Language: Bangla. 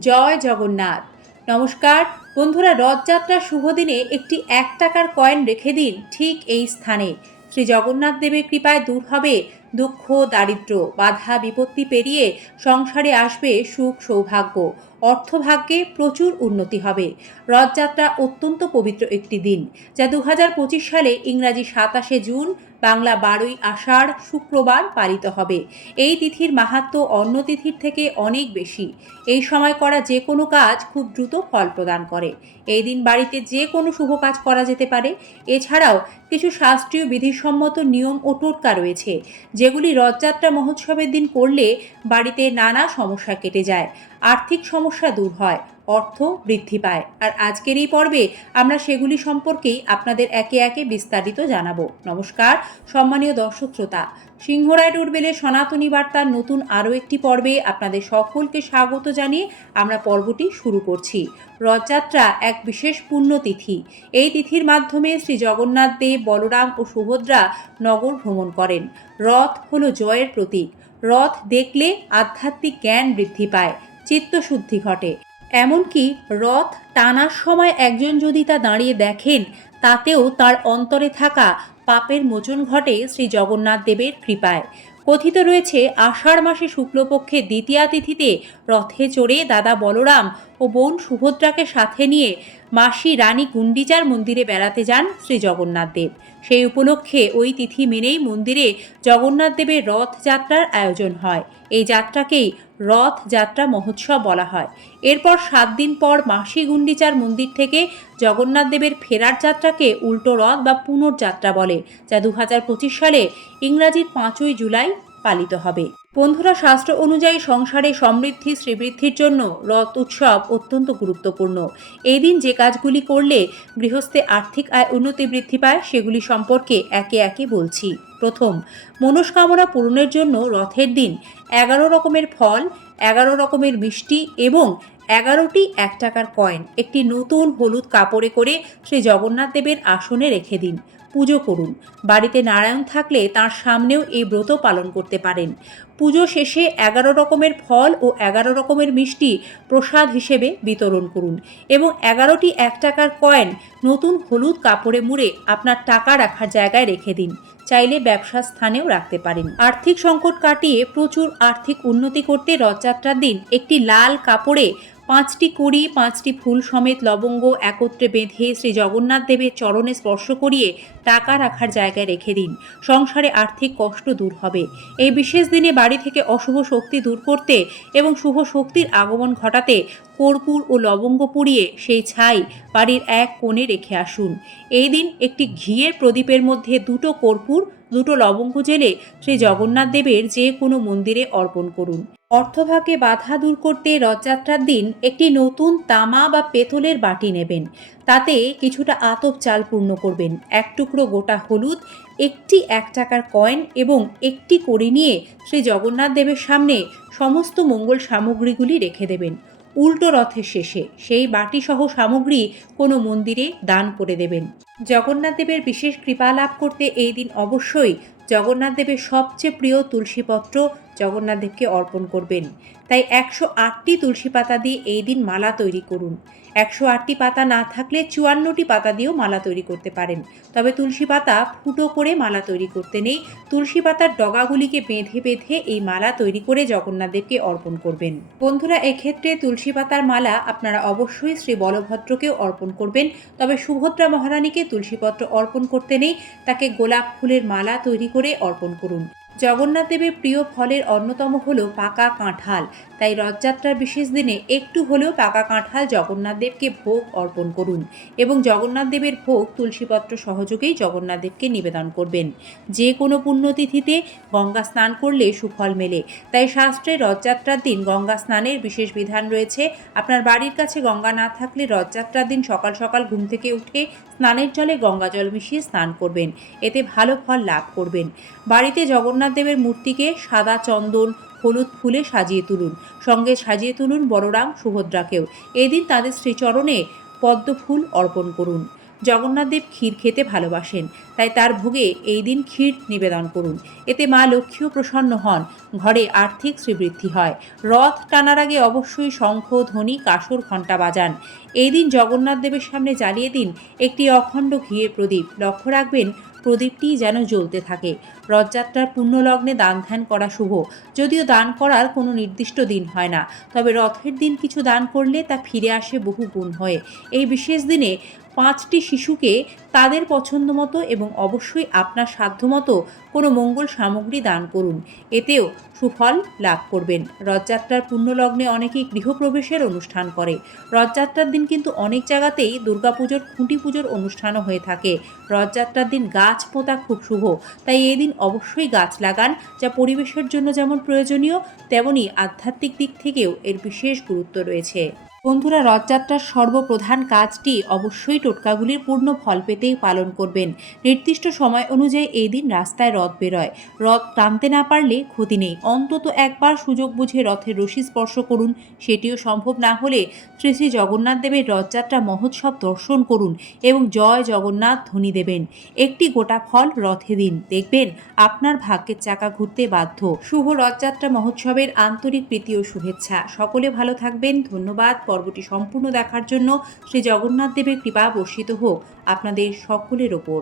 জয় জগন্নাথ। নমস্কার, বন্ধুরা রথযাত্রার শুভ দিনে একটি এক টাকার কয়েন রেখে দিন ঠিক এই স্থানে। শ্রী জগন্নাথ দেবের কৃপায় দূর হবে দুঃখ, দারিদ্র, বাধা, বিপত্তি পেরিয়ে সংসারে আসবে সুখ, সৌভাগ্য। অর্থভাগ্যে প্রচুর উন্নতি হবে। রথযাত্রা অত্যন্ত পবিত্র একটি দিন, যা দু হাজার পঁচিশ সালে ইংরাজি সাতাশে জুন, বাংলা বারোই আষাঢ়, শুক্রবার পালিত হবে। এই তিথির মাহাত্ম্য অন্য তিথির থেকে অনেক বেশি। এই সময় করা যে কোনো কাজ খুব দ্রুত ফল প্রদান করে। এই দিন বাড়িতে যে কোনো শুভ কাজ করা যেতে পারে। এছাড়াও কিছু শাস্ত্রীয় বিধিসম্মত নিয়ম ও টোটকা রয়েছে যেগুলি রথযাত্রা মহোৎসবের দিন করলে বাড়িতে নানা সমস্যা কেটে যায় আর্থিক সমস্যা দূর হয়। অর্থ বৃদ্ধি পায়। আর আজকের এই পর্বে আমরা সেগুলি সম্পর্কেই আপনাদের একে একে বিস্তারিত জানাব। নমস্কার, সম্মানীয় দর্শক শ্রোতা। সিংহরায় উঠবেলের সনাতনী বার্তার নতুন আরও একটি পর্বে আপনাদের সকলকে স্বাগত জানিয়ে আমরা পর্বটি শুরু করছি। রথযাত্রা এক বিশেষ পুণ্যতিথি। এই তিথির মাধ্যমে শ্রী জগন্নাথ দেব, বলরাম ও সুভদ্রা নগর ভ্রমণ করেন। রথ হলো জয়ের প্রতীক। রথ দেখলে আধ্যাত্মিক জ্ঞান বৃদ্ধি পায়, চিত্তশুদ্ধি ঘটে। এমনকি রথ টানার সময় একজন যদি তা দাঁড়িয়ে দেখেন, তাতেও তার অন্তরে থাকা পাপের মোচন ঘটে শ্রী জগন্নাথ দেবের কৃপায়। কথিত রয়েছে, আষাঢ় মাসে শুক্লপক্ষে দ্বিতীয়া তিথিতে রথে চড়ে দাদা বলরাম ও বোন সুভদ্রাকে সাথে নিয়ে মাসি রানী গুন্ডিচার মন্দিরে বেড়াতে যান শ্রী জগন্নাথ দেব। সেই উপলক্ষে ওই তিথি মেনেই মন্দিরে জগন্নাথ দেবের রথযাত্রার আয়োজন হয়। এই যাত্রাকেই রথযাত্রা মহোৎসব বলা হয়। এরপর সাত দিন পর মাসি গুন্ডিচার মন্দির থেকে জগন্নাথ দেবের ফেরার যাত্রাকে উল্টো রথ বা পুনর্যাত্রা বলে, যা দু হাজার পঁচিশ সালে ইংরাজির পাঁচই জুলাই পালিত হবে। বন্ধুরা, শাস্ত্র অনুযায়ী সংসারে সমৃদ্ধি, শ্রীবৃদ্ধির জন্য রথ উৎসব অত্যন্ত গুরুত্বপূর্ণ। এই দিন যে কাজগুলি করলে গৃহস্থে আর্থিক আয় উন্নতি বৃদ্ধি পায়, সেগুলি সম্পর্কে একে একে বলছি। প্রথম, মনস্কামনা পূরণের জন্য রথের দিন এগারো রকমের ফল, এগারো রকমের মিষ্টি এবং এগারোটি এক টাকার কয়েন একটি নতুন হলুদ কাপড়ে করে শ্রী জগন্নাথ দেবের আসনে রেখে দিন। পুজো করুন। বাড়িতে নারায়ণ থাকলে তার সামনেও এই ব্রত পালন করতে পারেন। পুজো শেষে এগারো রকমের ফল ও এগারো রকমের মিষ্টি প্রসাদ হিসেবে বিতরণ করুন এবং এগারোটি এক টাকার কয়েন নতুন হলুদ কাপড়ে মুড়ে আপনার টাকা রাখার জায়গায় রেখে দিন। চাইলে ব্যবসা স্থানেও রাখতে পারেন। আর্থিক সংকট কাটিয়ে প্রচুর আর্থিক উন্নতি করতে রথযাত্রার দিন একটি লাল কাপড়ে পাঁচটি কুড়ি, পাঁচটি ফুল সমেত লবঙ্গ একত্রে বেঁধে শ্রী জগন্নাথ দেবের চরণে স্পর্শ করিয়ে টাকা রাখার জায়গায় রেখে দিন। সংসারে আর্থিক কষ্ট দূর হবে। এই বিশেষ দিনে বাড়ি থেকে অশুভ শক্তি দূর করতে এবং শুভ শক্তির আগমন ঘটাতে কর্পূর ও লবঙ্গ পুড়িয়ে সেই ছাই বাড়ির এক কোণে রেখে আসুন। এই দিন একটি ঘিয়ের প্রদীপের মধ্যে দুটো কর্পূর দুটো লবঙ্গ জেলে শ্রী জগন্নাথ দেবের যে কোনো মন্দিরে অর্পণ করুন। অর্থভাগে বাধা দূর করতে রথযাত্রার দিন একটি নতুন তামা বা পেতলের বাটি নেবেন। তাতে কিছুটা আতপ চাল পূর্ণ করবেন। এক টুকরো গোটা হলুদ, একটি এক টাকার কয়েন এবং একটি কড়ি নিয়ে শ্রী জগন্নাথ দেবের সামনে সমস্ত মঙ্গল সামগ্রীগুলি রেখে দেবেন। উল্টো রথের শেষে সেই বাটিসহ সামগ্রী কোনো মন্দিরে দান করে দেবেন। জগন্নাথ দেবের বিশেষ কৃপা লাভ করতে এই দিন অবশ্যই জগন্নাথ দেবের সবচেয়ে প্রিয় তুলসীপত্র জগন্নাথ দেবকে অর্পণ করবেন। তাই একশো আটটি তুলসী পাতা দিয়ে এই দিন মালা তৈরি করুন। একশো আটটি পাতা না থাকলে চুয়ান্নটি পাতা দিয়েও মালা তৈরি করতে পারেন। তবে তুলসী পাতা ফুটো করে মালা তৈরি করতে নেই। তুলসী পাতার ডগাগুলিকে বেঁধে বেঁধে এই মালা তৈরি করে জগন্নাথদেবকে অর্পণ করবেন। বন্ধুরা, এক্ষেত্রে তুলসী পাতার মালা আপনারা অবশ্যই শ্রী বলভদ্রকেও অর্পণ করবেন। তবে সুভদ্রা মহারানীকে তুলসীপত্র অর্পণ করতে নেই। তাকে গোলাপ ফুলের মালা তৈরি করে অর্পণ করুন। জগন্নাথ দেবের প্রিয় ফলের অন্যতম হল পাকা কাঁঠাল। তাই রথযাত্রার বিশেষ দিনে একটু হলেও পাকা কাঁঠাল জগন্নাথ দেবকে ভোগ অর্পণ করুন এবং জগন্নাথ দেবের ভোগ তুলসীপত্র সহযোগেই জগন্নাথ দেবকে নিবেদন করবেন। যে কোনো পুণ্যতিথিতে গঙ্গা স্নান করলে সুফল মেলে। তাই শাস্ত্রে রথযাত্রার দিন গঙ্গা স্নানের বিশেষ বিধান রয়েছে। আপনার বাড়ির কাছে গঙ্গা না থাকলে রথযাত্রার দিন সকাল সকাল ঘুম থেকে উঠে স্নানের জলে গঙ্গা জল মিশিয়ে স্নান করবেন। এতে ভালো ফল লাভ করবেন। বাড়িতে জগন্নাথ জগন্নাথদেবের মূর্তিকে সাদা চন্দন, হলুদ ফুলে সাজিয়ে তুলুন। সঙ্গে সাজিয়ে তুলুন বড়রাম সুভদ্রাকেও। এদিন তাদের শ্রীচরণে পদ্ম ফুল অর্পণ করুন। জগন্নাথ দেব ক্ষীর খেতে ভালোবাসেন, তাই তার ভোগে এই দিন ক্ষীর নিবেদন করুন। এতে মা লক্ষ্মীও প্রসন্ন হন, ঘরে আর্থিক শ্রীবৃদ্ধি হয়। রথ টানার আগে অবশ্যই শঙ্খ, ধ্বনি কাসর ঘণ্টা বাজান। এই দিন জগন্নাথ দেবের সামনে জ্বালিয়ে দিন একটি অখণ্ড ঘিয়ের প্রদীপ। লক্ষ্য রাখবেন প্রদীপটি যেন জ্বলতে থাকে। রথযাত্রার পুণ্যলগ্নে দান ধ্যান করা শুভ। যদিও দান করার কোনো নির্দিষ্ট দিন হয় না, তবে রথের দিন কিছু দান করলে তা ফিরে আসে বহু গুণ হয়ে। এই বিশেষ দিনে পাঁচটি শিশুকে তাদের পছন্দ মতো এবং অবশ্যই আপনার সাধ্যমতো কোনো মঙ্গল সামগ্রী দান করুন। এতেও সুফল লাভ করবেন। রথযাত্রার পুণ্যলগ্নে অনেকেই গৃহপ্রবেশের অনুষ্ঠান করে। রথযাত্রার দিন কিন্তু অনেক জায়গাতেই দুর্গাপুজোর খুঁটি পুজোর অনুষ্ঠানও হয়ে থাকে। রথযাত্রার দিন গাছ পোঁতা খুব শুভ। তাই এই দিন অবশ্যই গাছ লাগান, যা পরিবেশের জন্য যেমন প্রয়োজনীয়, তেমনি আধ্যাত্মিক দিক থেকেও এর বিশেষ গুরুত্ব রয়েছে। বন্ধুরা, রথযাত্রার সর্বপ্রধান কাজটি অবশ্যই টোটকাগুলির পূর্ণ ফল পেতেই পালন করবেন। নির্দিষ্ট সময় অনুযায়ী এই দিন রাস্তায় রথ বেরোয়। রথ টানতে না পারলে ক্ষতি নেই। অন্তত একবার সুযোগ বুঝে রথের রশি স্পর্শ করুন। সেটিও সম্ভব না হলে শ্রী শ্রী জগন্নাথ দেবের রথযাত্রা মহোৎসব দর্শন করুন এবং জয় জগন্নাথ ধ্বনি দেবেন। একটি গোটা ফল রথে দিন। দেখবেন আপনার ভাগ্যের চাকা ঘুরতে বাধ্য। শুভ রথযাত্রা মহোৎসবের আন্তরিক প্রীতি ও শুভেচ্ছা। সকলে ভালো থাকবেন। ধন্যবাদ। পর্বটি সম্পূর্ণ দেখার জন্য শ্রী জগন্নাথ দেবের কৃপা বর্ষিত হোক আপনাদের সকলের ওপর।